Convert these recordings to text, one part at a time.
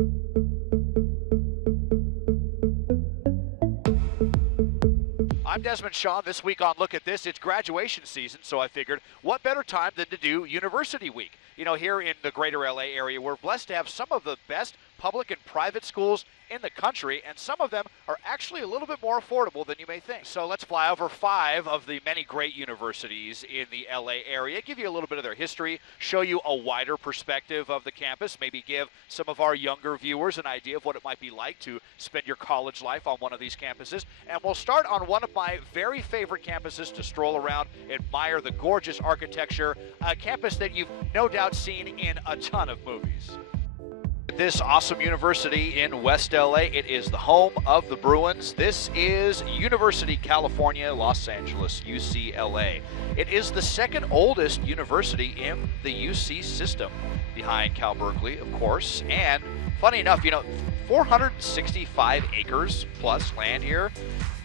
I'm Desmond Shaw. This week on Look at This, it's graduation season, so I figured what better time than to do University Week. You know, here in the greater LA area, we're blessed to have some of the best public and private schools in the country, and some of them are actually a little bit more affordable than you may think. So let's fly over 5 of the many great universities in the LA area, give you a little bit of their history, show you a wider perspective of the campus, maybe give some of our younger viewers an idea of what it might be like to spend your college life on one of these campuses. And we'll start on one of my very favorite campuses to stroll around, admire the gorgeous architecture, a campus that you've no doubt seen in a ton of movies. This awesome university in West LA, it is the home of the Bruins. This is University California, Los Angeles, UCLA. It is the second oldest university in the UC system, behind Cal Berkeley, of course. And funny enough, 465 acres plus land here,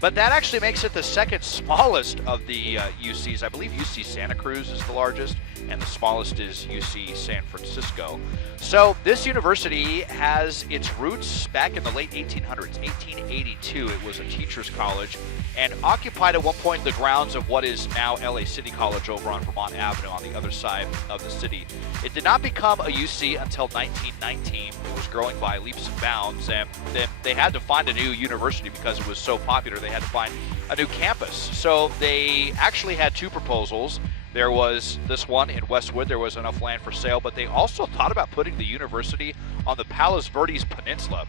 but that actually makes it the second smallest of the UCs. I believe UC Santa Cruz is the largest, and the smallest is UC San Francisco. So this university has its roots back in the late 1800s, 1882. It was a teacher's college and occupied at one point the grounds of what is now LA City College over on Vermont Avenue on the other side of the city. It did not become a UC until 1919. It was growing by leaps and bounds, and then they had to find a new university because it was so popular. They had to find a new campus. So they actually had 2 proposals. There was this one in Westwood. There was enough land for sale, but they also thought about putting the university on the Palos Verdes Peninsula,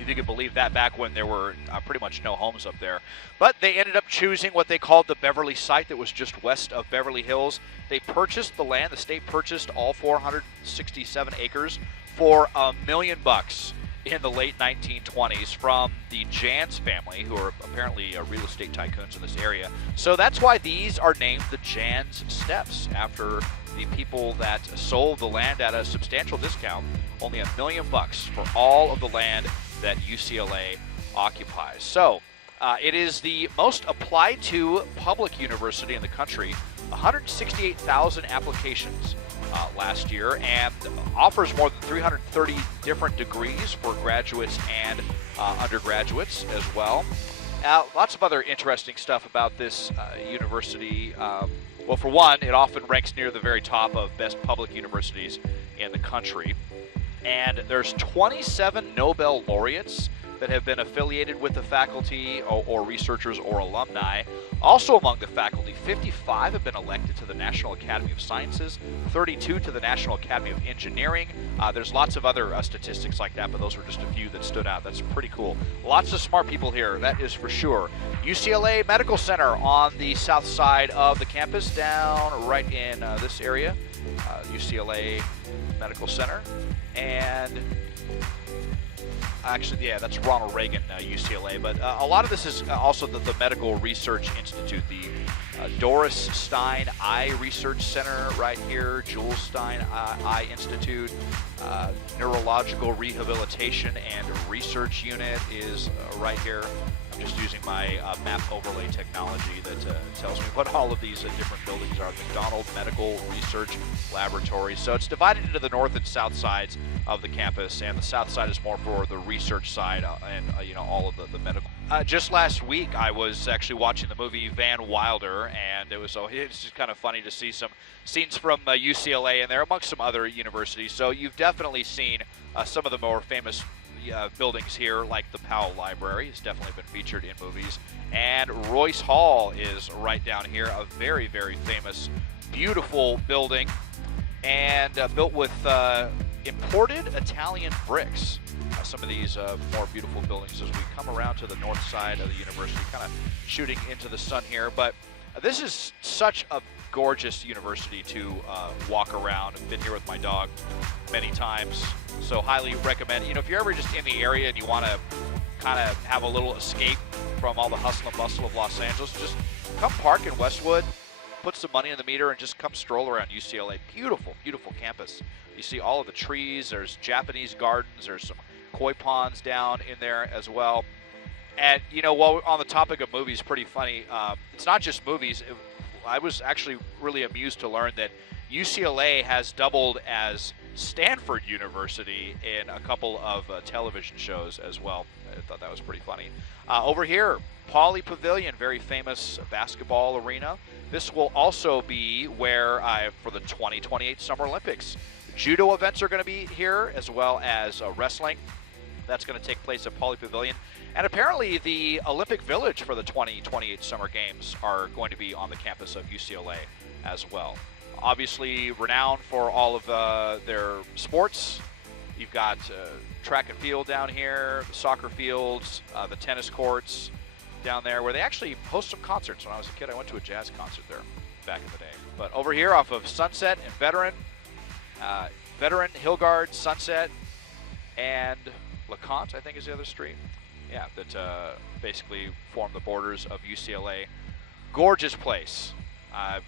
if you could believe that, back when there were pretty much no homes up there. But they ended up choosing what they called the Beverly site that was just west of Beverly Hills. They purchased the land. The state purchased all 467 acres for $1 million in the late 1920s from the Jans family, who are apparently real estate tycoons in this area. So that's why these are named the Jans Steps, after the people that sold the land at a substantial discount, only $1 million for all of the land that UCLA occupies. So it is the most applied to public university in the country, 168,000 applications last year, and offers more than 330 different degrees for graduates and undergraduates as well. Lots of other interesting stuff about this university. Well, for one, it often ranks near the very top of best public universities in the country. And there's 27 Nobel laureates that have been affiliated with the faculty or researchers or alumni. Also among the faculty, 55 have been elected to the National Academy of Sciences, 32 to the National Academy of Engineering. There's lots of other statistics like that, but those were just a few that stood out. That's pretty cool. Lots of smart people here, that is for sure. UCLA Medical Center on the south side of the campus, down right in this area. UCLA Medical Center. And actually, yeah, that's Ronald Reagan, UCLA. But a lot of this is also the Medical Research Institute, the Doris Stein Eye Research Center right here, Jules Stein Eye Institute, Neurological Rehabilitation and Research Unit is right here. I'm just using my map overlay technology that tells me what all of these different buildings are. McDonald Medical Research Laboratory. So it's divided into the north and south sides of the campus, and the south side is more for the research side and all of the medical. Just last week, I was actually watching the movie Van Wilder, and it's just kind of funny to see some scenes from UCLA in there, amongst some other universities. So you've definitely seen some of the more famous buildings here, like the Powell Library. It's definitely been featured in movies. And Royce Hall is right down here, a very, very famous, beautiful building, and built with imported Italian bricks. Some of these more beautiful buildings as we come around to the north side of the university, kind of shooting into the sun here. But this is such a gorgeous university to walk around. I've been here with my dog many times, so highly recommend. If you're ever just in the area and you want to kind of have a little escape from all the hustle and bustle of Los Angeles, just come park in Westwood, put some money in the meter, and just come stroll around UCLA. Beautiful, beautiful campus. You see all of the trees. There's Japanese gardens. There's some koi ponds down in there as well. And, while we're on the topic of movies, pretty funny. It's not just movies. I was actually really amused to learn that UCLA has doubled as Stanford University in a couple of television shows as well. I thought that was pretty funny. Over here, Pauley Pavilion, very famous basketball arena. This will also be where, for the 2028 Summer Olympics, judo events are going to be here, as well as wrestling. That's going to take place at Pauley Pavilion. And apparently the Olympic Village for the 2028 Summer Games are going to be on the campus of UCLA as well. Obviously renowned for all of their sports. You've got track and field down here, the soccer fields, the tennis courts down there, where they actually host some concerts. When I was a kid, I went to a jazz concert there back in the day. But over here off of Sunset and Veteran, Hillgard, Sunset, and LeConte, I think is the other street. Yeah, that basically form the borders of UCLA. Gorgeous place. I've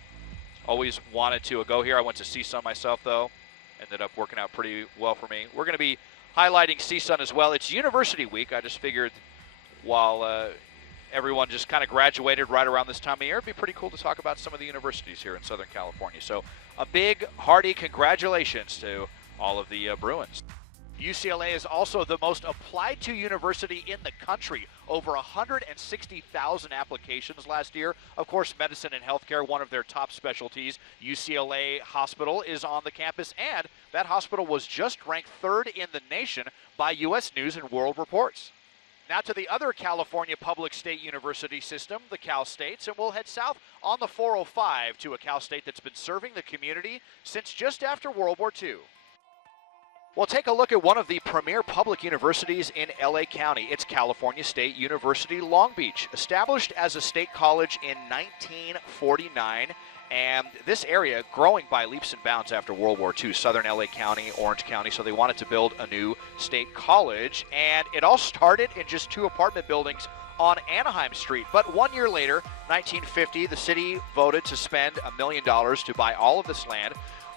always wanted to go here. I went to CSUN myself, though. Ended up working out pretty well for me. We're going to be highlighting CSUN as well. It's University Week. I just figured while everyone just kind of graduated right around this time of year, it'd be pretty cool to talk about some of the universities here in Southern California. So a big, hearty congratulations to all of the Bruins. UCLA is also the most applied to university in the country. Over 160,000 applications last year. Of course, medicine and healthcare, one of their top specialties. UCLA Hospital is on the campus, and that hospital was just ranked 3rd in the nation by U.S. News and World Reports. Now to the other California public state university system, the Cal States, and we'll head south on the 405 to a Cal State that's been serving the community since just after World War II. We'll take a look at one of the premier public universities in LA County. It's California State University, Long Beach, established as a state college in 1949. And this area growing by leaps and bounds after World War II, Southern LA County, Orange County, so they wanted to build a new state college. And it all started in just 2 apartment buildings on Anaheim Street. But 1 year later, 1950, the city voted to spend $1 million to buy all of this land,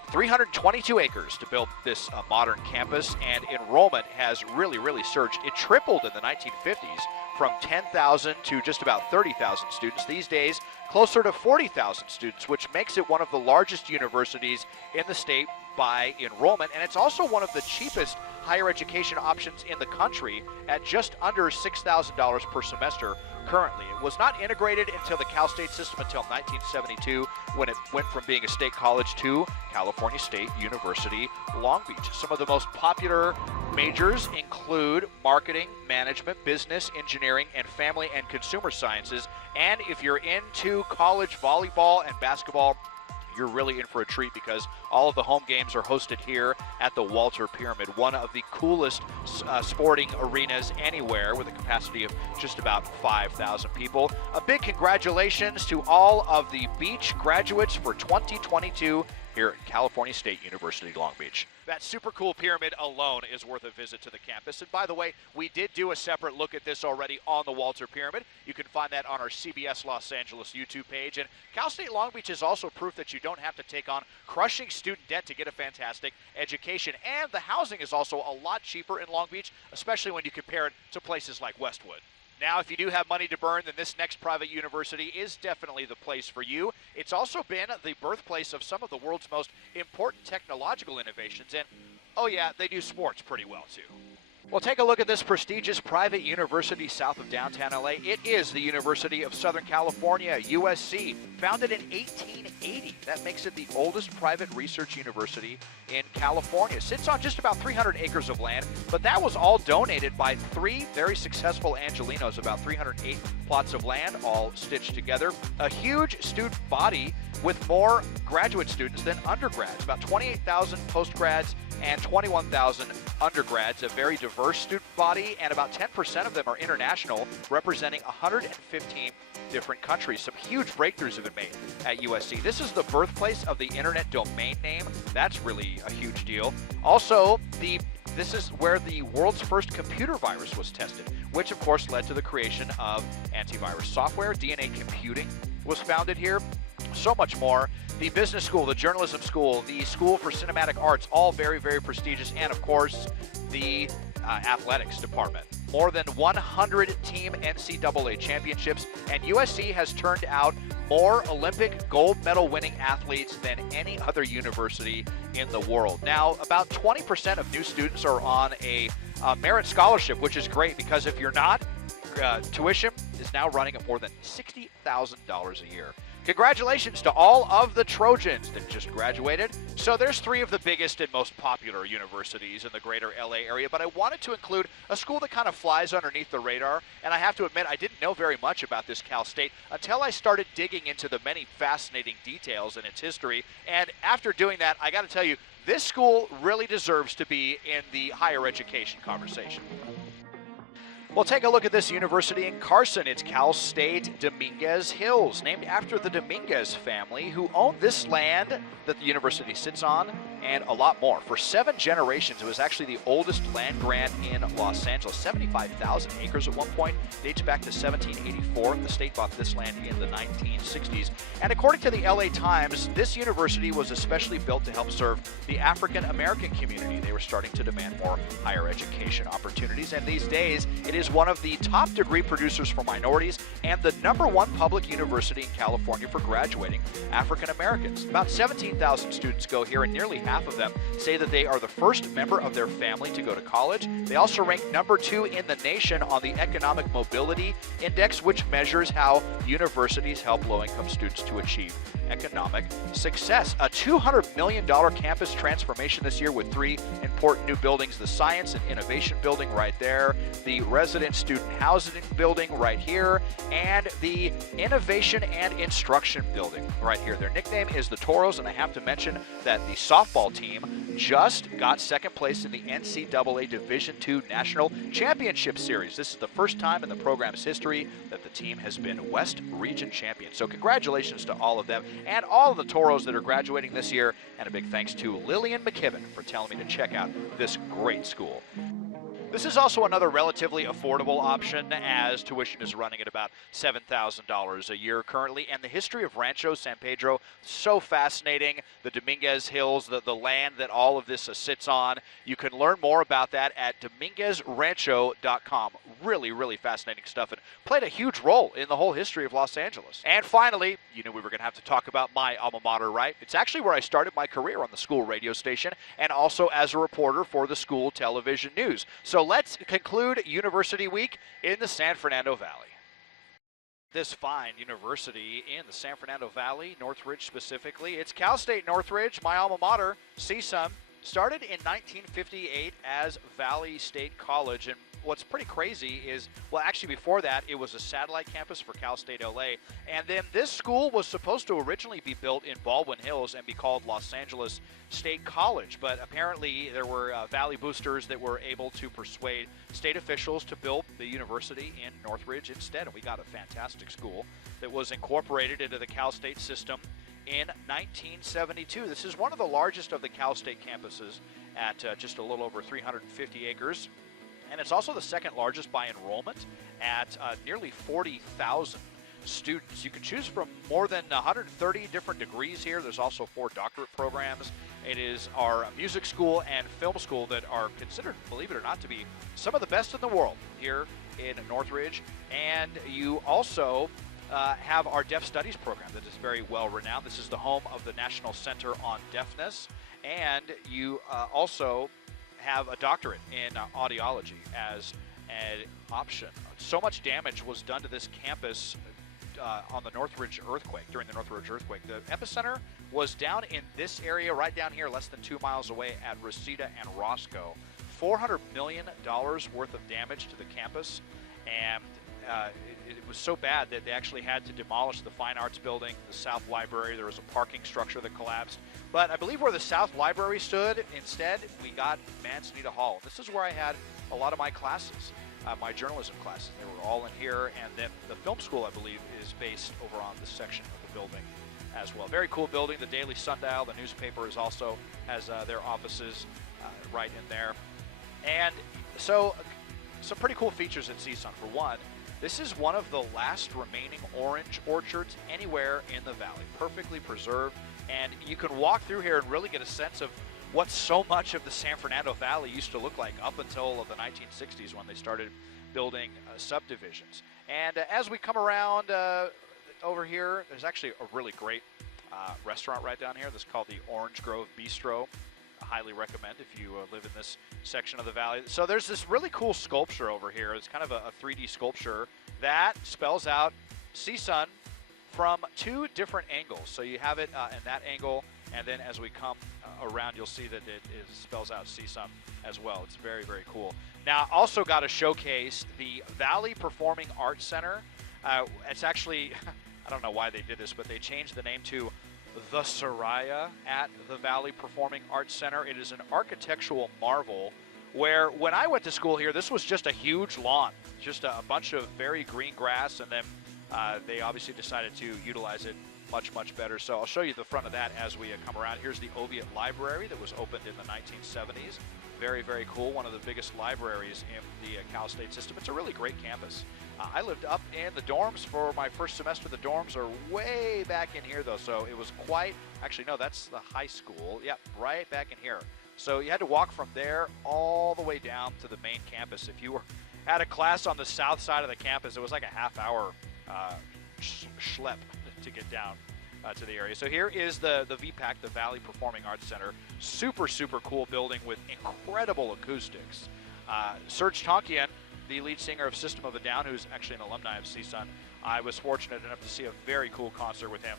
322 acres to build this modern campus, and enrollment has really surged. It tripled in the 1950s from 10,000 to just about 30,000 students. These days, closer to 40,000 students, which makes it one of the largest universities in the state by enrollment, and it's also one of the cheapest higher education options in the country at just under $6,000 per semester currently. It was not integrated into the Cal State system until 1972 when it went from being a state college to California State University, Long Beach. Some of the most popular majors include marketing, management, business, engineering, and family and consumer sciences. And if you're into college volleyball and basketball, you're really in for a treat because all of the home games are hosted here at the Walter Pyramid, one of the coolest sporting arenas anywhere with a capacity of just about 5,000 people. A big congratulations to all of the Beach graduates for 2022 here at California State University, Long Beach. That super cool pyramid alone is worth a visit to the campus. And by the way, we did do a separate look at this already on the Walter Pyramid. You can find that on our CBS Los Angeles YouTube page. And Cal State Long Beach is also proof that you don't have to take on crushing student debt to get a fantastic education. And the housing is also a lot cheaper in Long Beach, especially when you compare it to places like Westwood. Now, if you do have money to burn, then this next private university is definitely the place for you. It's also been the birthplace of some of the world's most important technological innovations. And, oh yeah, they do sports pretty well, too. Well, take a look at this prestigious private university south of downtown LA. It is the University of Southern California, USC, founded in 1880. That makes it the oldest private research university in California. Sits on just about 300 acres of land, but that was all donated by 3 very successful Angelenos, about 308 plots of land, all stitched together. A huge student body with more graduate students than undergrads, about 28,000 postgrads and 21,000 undergrads, a very diverse student body, and about 10% of them are international, representing 115 different countries. Some huge breakthroughs have been made at USC. This is the birthplace of the internet domain name. That's really a huge deal. Also, this is where the world's first computer virus was tested, which of course led to the creation of antivirus software. DNA computing was founded here. So much more. The business school, the journalism school, the school for cinematic arts, all very prestigious. And of course, the athletics department. More than 100 team NCAA championships, and USC has turned out more Olympic gold medal winning athletes than any other university in the world. Now, about 20% of new students are on a merit scholarship, which is great because if you're not, tuition is now running at more than $60,000 a year. Congratulations to all of the Trojans that just graduated. So there's 3 of the biggest and most popular universities in the greater LA area, but I wanted to include a school that kind of flies underneath the radar, and I have to admit I didn't know very much about this Cal State until I started digging into the many fascinating details in its history, and after doing that, I got to tell you, this school really deserves to be in the higher education conversation. Well, take a look at this university in Carson. It's Cal State Dominguez Hills, named after the Dominguez family who owned this land that the university sits on and a lot more. For 7 generations, it was actually the oldest land grant in Los Angeles. 75,000 acres at one point, dates back to 1784. The state bought this land in the 1960s. And according to the LA Times, this university was especially built to help serve the African American community. They were starting to demand more higher education opportunities, and these days it is one of the top degree producers for minorities and the #1 public university in California for graduating African Americans. About 17,000 students go here, and nearly half of them say that they are the first member of their family to go to college. They also rank #2 in the nation on the Economic Mobility Index, which measures how universities help low-income students to achieve economic success. A $200 million campus transformation this year with 3 important new buildings: the Science and Innovation Building right there, the Resident Student Housing Building right here, and the Innovation and Instruction Building right here. Their nickname is the Toros, and I have to mention that the softball team just got 2nd place in the NCAA Division II National Championship Series. This is the first time in the program's history that the team has been West Region champion. So congratulations to all of them and all of the Toros that are graduating this year, and a big thanks to Lillian McKibben for telling me to check out this great school. This is also another relatively affordable option, as tuition is running at about $7,000 a year currently. And the history of Rancho San Pedro, so fascinating. The Dominguez Hills, the land that all of this sits on. You can learn more about that at DominguezRancho.com. Really, really fascinating stuff, and played a huge role in the whole history of Los Angeles. And finally, you knew we were going to have to talk about my alma mater, right? It's actually where I started my career, on the school radio station and also as a reporter for the school television news. So let's conclude University Week in the San Fernando Valley. This fine university in the San Fernando Valley, Northridge specifically. It's Cal State Northridge, my alma mater, CSUN. Started in 1958 as Valley State College, and what's pretty crazy is, well, actually before that, it was a satellite campus for Cal State LA. And then this school was supposed to originally be built in Baldwin Hills and be called Los Angeles State College. But apparently there were Valley boosters that were able to persuade state officials to build the university in Northridge instead. And we got a fantastic school that was incorporated into the Cal State system in 1972. This is one of the largest of the Cal State campuses at just a little over 350 acres. And it's also the 2nd largest by enrollment at nearly 40,000 students. You can choose from more than 130 different degrees here. There's also 4 doctorate programs. It is our music school and film school that are considered, believe it or not, to be some of the best in the world here in Northridge. And you also have our Deaf Studies program that is very well renowned. This is the home of the National Center on Deafness. And you also have a doctorate in audiology as an option. So much damage was done to this campus on the Northridge earthquake, during the Northridge earthquake. The epicenter was down in this area, right down here, less than 2 miles away at Reseda and Roscoe. $400 million worth of damage to the campus, and it was so bad that they actually had to demolish the Fine Arts Building, the South Library. There was a parking structure that collapsed. But I believe where the South Library stood, instead, we got Manzanita Hall. This is where I had a lot of my classes, my journalism classes. They were all in here. And then the film school, I believe, is based over on this section of the building as well. Very cool building. The Daily Sundial, the newspaper, is also has their offices right in there. And so some pretty cool features at CSUN. For one, this is one of the last remaining orange orchards anywhere in the valley, perfectly preserved. And you can walk through here and really get a sense of what so much of the San Fernando Valley used to look like up until the 1960s when they started building subdivisions. And as we come around over here, there's actually a really great restaurant right down here. This is called the Orange Grove Bistro. I highly recommend if you live in this section of the valley. So there's this really cool sculpture over here. It's kind of a 3D sculpture that spells out CSUN from 2 different angles. So you have it in that angle, and then as we come around, you'll see that it spells out CSUN as well. It's very, very cool. Now, also got to showcase the Valley Performing Arts Center. It's actually, I don't know why they did this, but they changed the name to the Soraya at the Valley Performing Arts Center. It is an architectural marvel where when I went to school here, this was just a huge lawn, just a bunch of very green grass, and then they obviously decided to utilize it much, much better. So I'll show you the front of that as we come around. Here's the Oviatt Library that was opened in the 1970s. Very, very cool. One of the biggest libraries in the Cal State system. It's a really great campus. I lived up in the dorms for my first semester. The dorms are way back in here, though, so it was quite, actually, no, that's the high school. Yep, right back in here. So you had to walk from there all the way down to the main campus. If you were at a class on the south side of the campus, it was like a half-hour schlep to get down to the area. So here is the VPAC, the Valley Performing Arts Center. Super, super cool building with incredible acoustics. Serge Tonkian, the lead singer of System of a Down, who's actually an alumni of CSUN, I was fortunate enough to see a very cool concert with him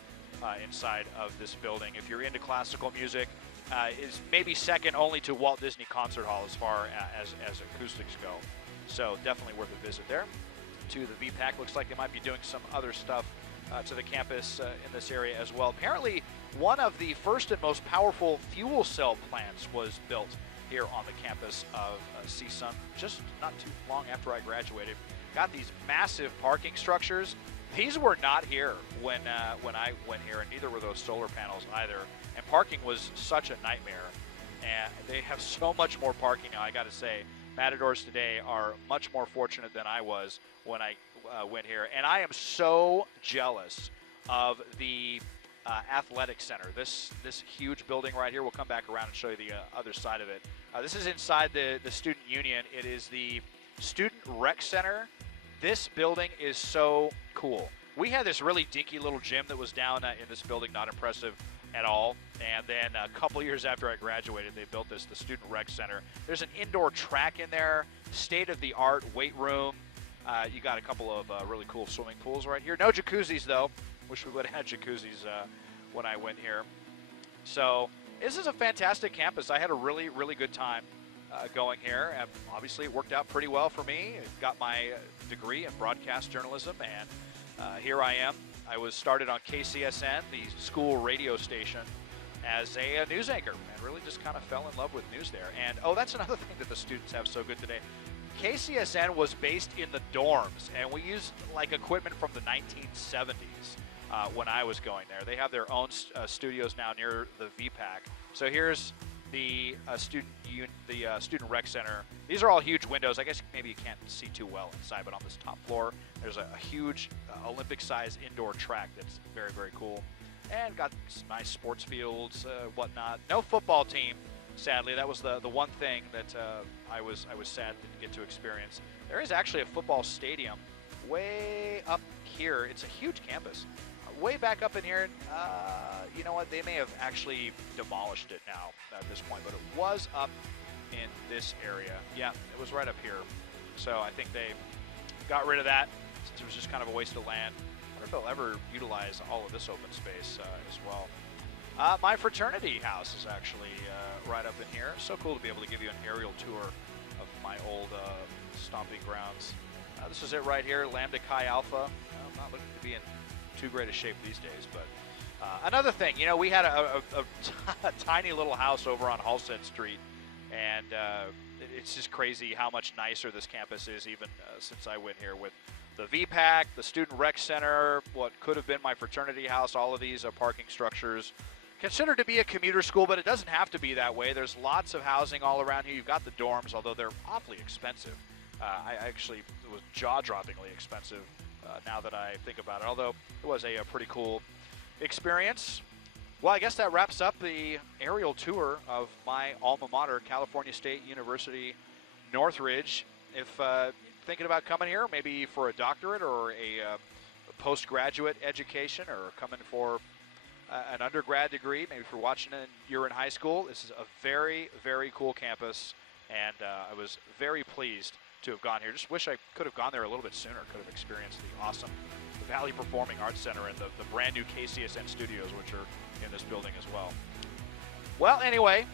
inside of this building. If you're into classical music, is maybe second only to Walt Disney Concert Hall as far as acoustics go. So definitely worth a visit there. To the VPAC, looks like they might be doing some other stuff to the campus in this area as well. Apparently, one of the first and most powerful fuel cell plants was built here on the campus of CSUN just not too long after I graduated. Got these massive parking structures. These were not here when I went here, and neither were those solar panels either. And parking was such a nightmare. And they have so much more parking now, I got to say. Matadors today are much more fortunate than I was when I went here. And I am so jealous of the athletic center. This huge building right here. We'll come back around and show you the other side of it. This is inside the student union. It is the Student Rec Center. This building is so cool. We had this really dinky little gym that was down in this building, not impressive at all. And then a couple years after I graduated, they built the Student Rec Center. There's an indoor track in there, state-of-the-art weight room. You got a couple of really cool swimming pools right here. No jacuzzis, though. Wish we would have had jacuzzis when I went here. So this is a fantastic campus. I had a really, really good time going here. And obviously, it worked out pretty well for me. I got my degree in broadcast journalism, and here I am. I was started on KCSN, the school radio station, as a news anchor, and really just kind of fell in love with news there. And, oh, that's another thing that the students have so good today. KCSN was based in the dorms, and we used, like, equipment from the 1970s when I was going there. They have their own studios now near the VPAC. So here's the Student Rec Center. These are all huge windows. I guess maybe you can't see too well inside, but on this top floor, there's a huge Olympic-sized indoor track that's very, very cool. And got some nice sports fields, whatnot. No football team, sadly. That was the one thing that I was sad to get to experience. There is actually a football stadium way up here. It's a huge campus. Way back up in here, you know what? They may have actually demolished it now at this point, but it was up in this area. Yeah, it was right up here. So I think they got rid of that since it was just kind of a waste of land. I wonder if they'll ever utilize all of this open space as well. My fraternity house is actually right up in here. So cool to be able to give you an aerial tour of my old stomping grounds. This is it right here, Lambda Chi Alpha. I'm not looking to be in too great a shape these days, but another thing, you know, we had a tiny little house over on Halstead Street, and it's just crazy how much nicer this campus is even since I went here with the VPAC, the Student Rec Center, what could have been my fraternity house. All of these are parking structures considered to be a commuter school, but it doesn't have to be that way. There's lots of housing all around here. You've got the dorms, although they're awfully expensive. I actually, it was jaw-droppingly expensive now that I think about it, although it was a pretty cool experience. Well, I guess that wraps up the aerial tour of my alma mater, California State University, Northridge. If thinking about coming here, maybe for a doctorate or a postgraduate education, or coming for an undergrad degree, maybe for watching it, you're in high school, this is a very, very cool campus, and I was very pleased to have gone here. Just wish I could have gone there a little bit sooner, could have experienced the awesome Valley Performing Arts Center and the brand new KCSN studios, which are in this building as well. Well, anyway,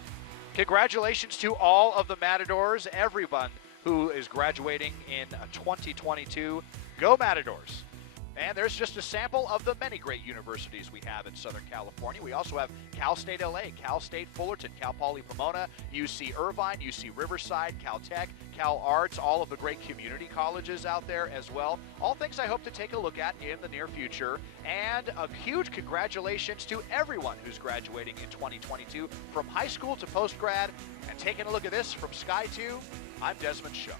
congratulations to all of the Matadors, everyone who is graduating in 2022. Go Matadors! And there's just a sample of the many great universities we have in Southern California. We also have Cal State LA, Cal State Fullerton, Cal Poly Pomona, UC Irvine, UC Riverside, Caltech, Cal Arts, all of the great community colleges out there as well. All things I hope to take a look at in the near future. And a huge congratulations to everyone who's graduating in 2022 from high school to post-grad. And taking a look at this from Sky 2, I'm Desmond Shaw.